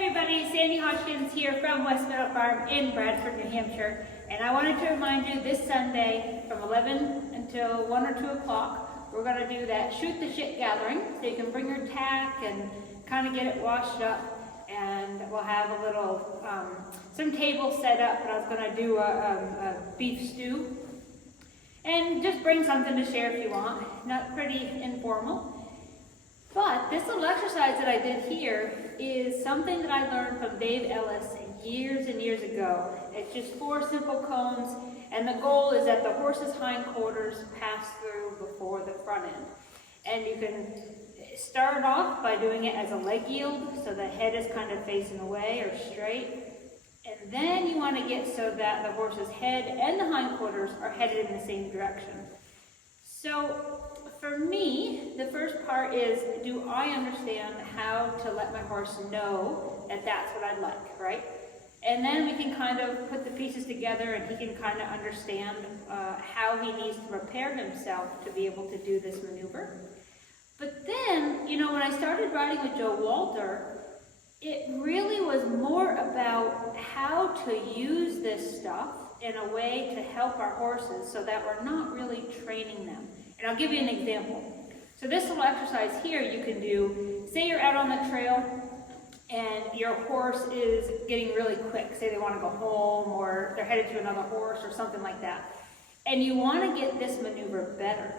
everybody, Sandy Hodgkins here from West Meadow Farm in Bradford, New Hampshire. And I wanted to remind you this Sunday from 11 until 1 or 2 o'clock, we're going to do that Shoot the Shit gathering. So you can bring your tack and kind of get it washed up. And we'll have a little, some tables set up, and I was going to do a beef stew. And just bring something to share if you want. Not pretty informal. But this little exercise that I did here is something that I learned from Dave Ellis years and years ago. It's just 4 simple cones, and the goal is that the horse's hindquarters pass through before the front end. And you can start off by doing it as a leg yield, so the head is kind of facing away or straight. And then you want to get so that the horse's head and the hindquarters are headed in the same direction. So for me, the first part is, do I understand how to let my horse know that that's what I'd like, right? And then we can kind of put the pieces together, and he can kind of understand how he needs to prepare himself to be able to do this maneuver. But then, you know, when I started riding with Joe Walter, it really was more about how to use this stuff in a way to help our horses so that we're not really training them. And I'll give you an example. So this little exercise here you can do, say you're out on the trail and your horse is getting really quick. Say they want to go home, or they're headed to another horse or something like that. And you want to get this maneuver better.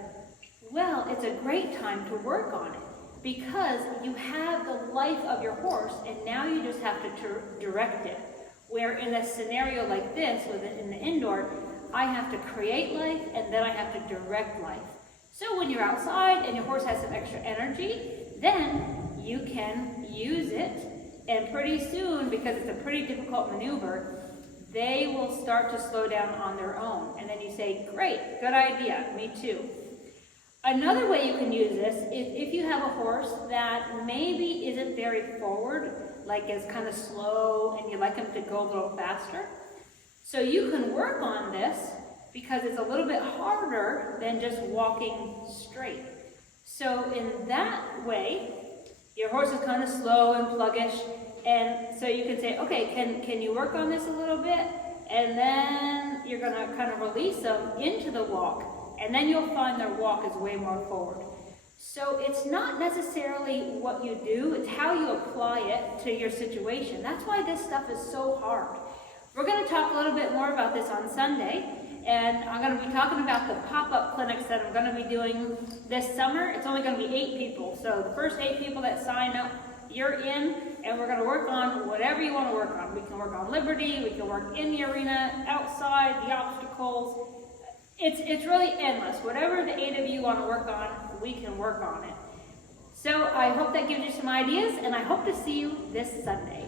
Well, it's a great time to work on it because you have the life of your horse, and now you just have to direct it. Where in a scenario like this, in the indoor, I have to create life and then I have to direct life. So when you're outside and your horse has some extra energy, then you can use it, and pretty soon, because it's a pretty difficult maneuver, they will start to slow down on their own. And then you say, great, good idea, me too. Another way you can use this is if you have a horse that maybe isn't very forward, like is kind of slow, and you'd like him to go a little faster. So you can work on this because it's a little bit harder than just walking straight. So in that way, your horse is kind of slow and sluggish, and so you can say, okay, can you work on this a little bit? And then you're going to kind of release them into the walk, and then you'll find their walk is way more forward. So it's not necessarily what you do, it's how you apply it to your situation. That's why this stuff is so hard. We're going to talk a little bit more about this on Sunday, and I'm going to be talking about the pop-up clinics that I'm going to be doing this summer. It's only going to be 8 people, so the first 8 people that sign up, you're in, and we're going to work on whatever you want to work on. We can work on liberty, we can work in the arena, outside, the obstacles. It's really endless. Whatever the 8 of you want to work on, we can work on it. So I hope that gives you some ideas, and I hope to see you this Sunday.